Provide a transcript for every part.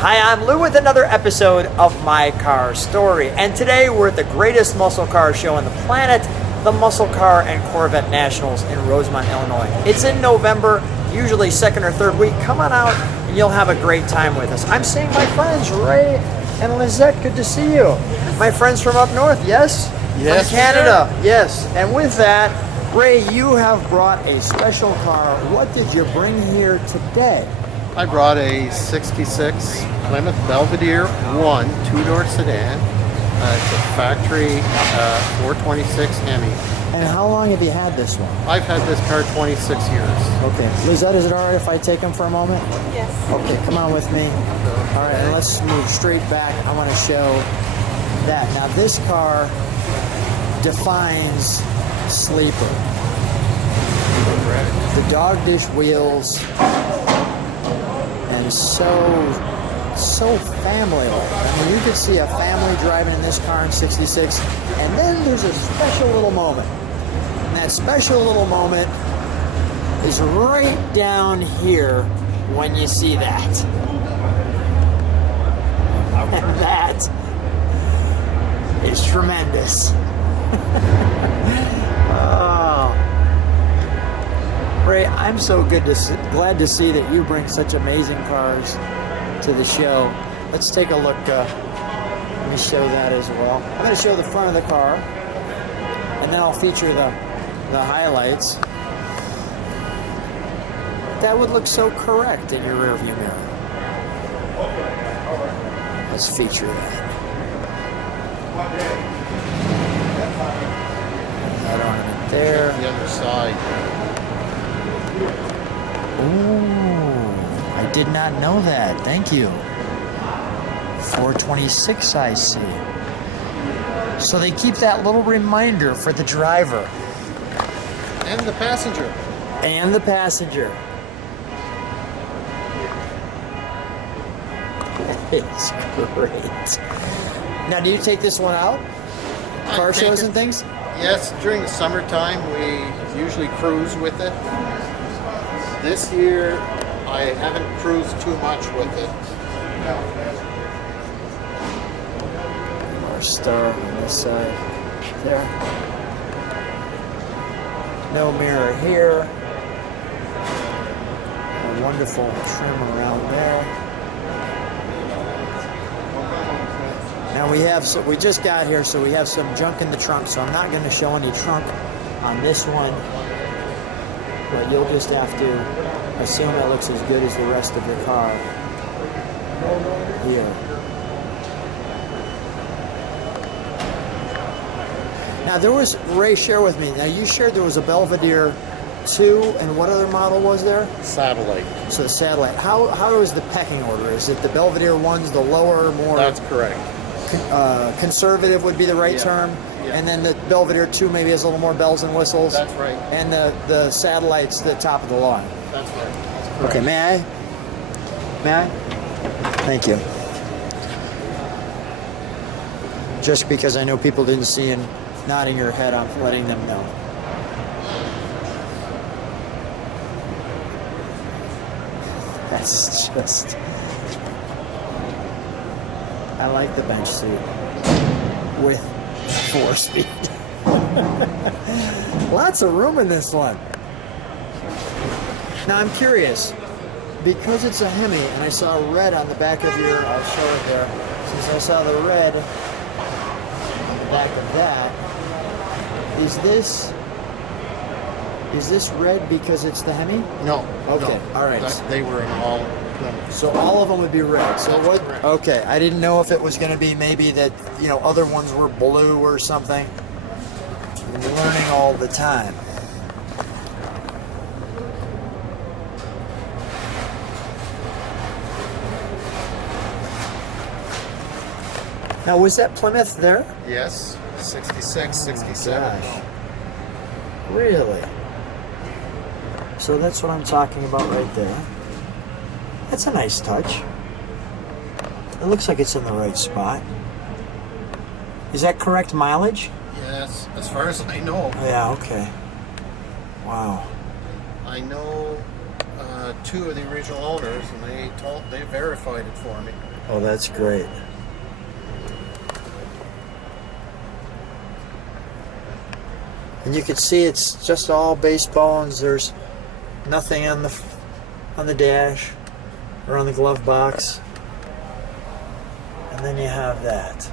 Hi, I'm Lou with another episode of My Car Story, and today we're at the greatest muscle car show on the planet, the Muscle Car and Corvette Nationals in Rosemont, Illinois. It's in November, usually second or third week. Come on out and you'll have a great time with us. I'm seeing my friends Ray and Lizette. Good to see you. My friends from up north, yes? Yes. From Canada, yes. And with that, Ray, you have brought a special car. What did you bring here today? I brought a 66 Plymouth Belvedere I two-door sedan. It's a factory 426 Hemi. And how long have you had this one? I've had this car 26 years. Okay. Lizette, is it all right if I take him for a moment? Yes. Okay, come on with me. All right, and let's move straight back. I want to show that. Now, this car defines sleeper. The dog dish wheels, and so family-like. I mean, you could see a family driving in this car in 66, and then there's a special little moment. And that special little moment is right down here when you see that. And that is tremendous. Oh. Ray, I'm so glad to see that you bring such amazing cars to the show. Let's take a look. Let me show that as well. I'm going to show the front of the car, and then I'll feature the highlights. That would look so correct in your rearview mirror. Let's feature that. That ornament there. The other side. Ooh, I did not know that. Thank you. 426, I see. So they keep that little reminder for the driver. And the passenger. And the passenger. It's great. Now, do you take this one out? Car shows and things? Yes, during the summertime we usually cruise with it. This year I haven't cruised too much with it. Our star on this side. There. No mirror here. A wonderful trim around there. Now we just got here, so we have some junk in the trunk, so I'm not going to show any trunk on this one, but you'll just have to assume it looks as good as the rest of your car here. Now there was, Ray, share with me, now you shared there was a Belvedere II, and what other model was there? Satellite. So the Satellite. How is the pecking order? Is it the Belvedere one's the lower, more... That's correct. Conservative would be the right term, and then the Belvedere II maybe has a little more bells and whistles. That's right. And the Satellite's the top of the line. That's right. That's correct. Okay, may I? May I? Thank you. Just because I know people didn't see you nodding your head, I'm letting them know. That's just... I like the bench seat with 4-speed. Lots of room in this one. Now I'm curious, because it's a Hemi, and I saw red on the back of your, I'll show it there, since I saw the red on the back of that, is this red because it's the Hemi? No. Okay, no. all right. They were in all... So all of them would be red. So That's what? correct. Okay, I didn't know if it was going to be maybe that other ones were blue or something. I'm learning all the time. Now, was that Plymouth there? Yes, 66, 67. Gosh. Really? So that's what I'm talking about right there. That's a nice touch. It looks like it's in the right spot. Is that correct mileage? Yes, as far as I know. Yeah, okay. Wow. I know two of the original owners, and they verified it for me. Oh, that's great. And you can see it's just all base bones. There's nothing on the dash or on the glove box. And then you have that.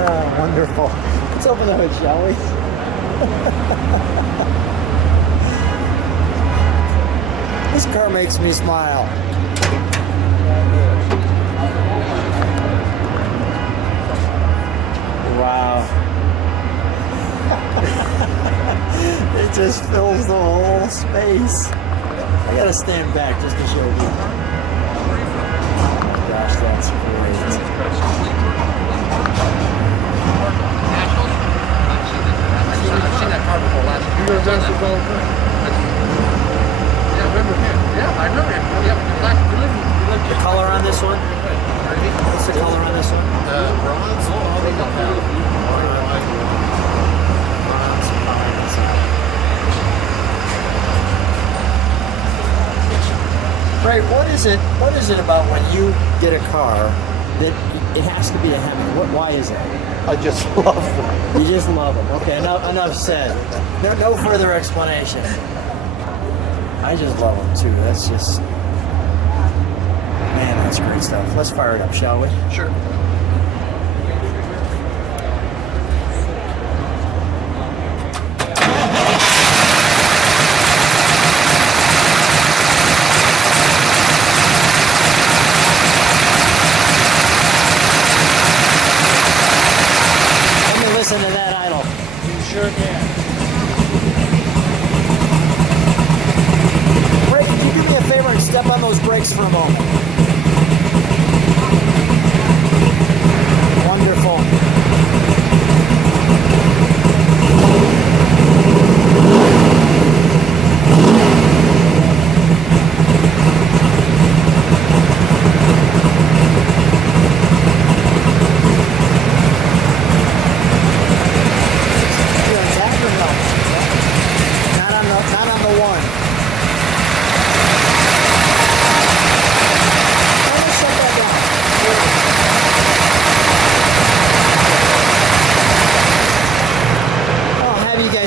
Oh, wonderful. Let's open the hood, shall we? This car makes me smile. Wow. It just fills the whole space. I gotta stand back just to show you. Oh my gosh, that's great. I've seen that car before last year. You remember Belvedere? Yeah, I remember him. Yeah, I remember him. Yeah, we lived The color on this one? What's the color on this one? Bronze. Ray, what is it about when you get a car that it has to be a Hemi? Why is that? I just love them. You just love them. Okay, enough said. No further explanation. I just love them too. That's just... Man, that's great stuff. Let's fire it up, shall we? Sure. Listen to that idle. You sure can. Ray, can you do me a favor and step on those brakes for a moment? Wonderful.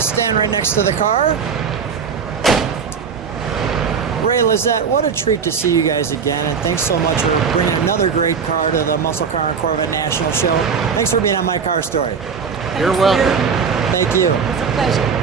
Stand right next to the car. Ray, Lizette, what a treat to see you guys again, and thanks so much for bringing another great car to the Muscle Car and Corvette National Show. Thanks for being on My Car Story. You're welcome. Thank you. It's a pleasure.